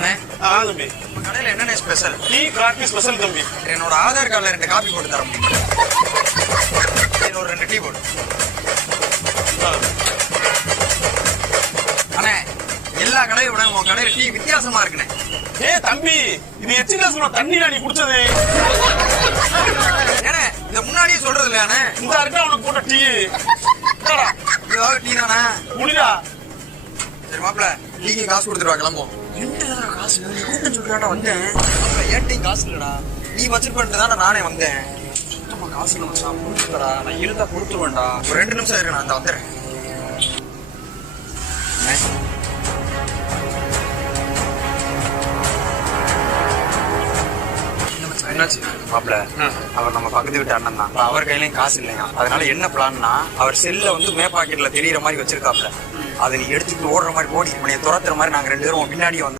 அண்ணே தம்பி உங்க கடையில என்னென்ன ஸ்பெஷல்? டீ காஃபி ஸ்பெஷல் தம்பி. என்னோட ஆதார் கார்டுல 2 காப்பி போட்டு தர முடியும்? ஒரு 2 டீ போடு. அண்ணே எல்லா கடையை விட உங்க கடையில டீ வித்தியாசமா இருக்குண்ணே. தம்பி இது எச்சில தண்ணி நீ குடிச்சது ஏன்னா இத முன்னாடியே சொல்றது இல்லையானே? இந்த இருக்கா உனக்கு போட்ட டீ டீ தானே முடியா? சரி மாப்பிள்ள டீக்கு காசு கொடுத்துட்டு வா, கிளம்புவோம். என்ன காசு நீ கூட்டம் சொல்லிட்டாடா வந்தேன். ஏன் டீ காசு இல்லடா, நீ வச்சுட்டு பண்ணிட்டு தானே நானே வந்தேன். சுத்தமா காசு இல்லை மச்சான், கொடுத்துடா. நான் இருந்தா கொடுத்துருவேன்டா. ஒரு 2 நிமிஷம் இருக்கு, நான் வந்துடுறேன். மாப்பிள்ள அவர் நம்ம பக்கத்து வீட்டு அண்ணன் தான். அவர் கையிலயும் காசு இல்லையா, அதனால என்ன பிளான்னா அவர் செல்ல வந்து மே பாக்கெட்ல தெரியற மாதிரி வச்சிருக்காப்ல. அதை நீ எடுத்துட்டு ஓடுற மாதிரி ஓடி துரத்துற மாதிரி நாங்க 2 பேரும் பின்னாடியே வந்து